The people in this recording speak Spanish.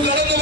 Fularán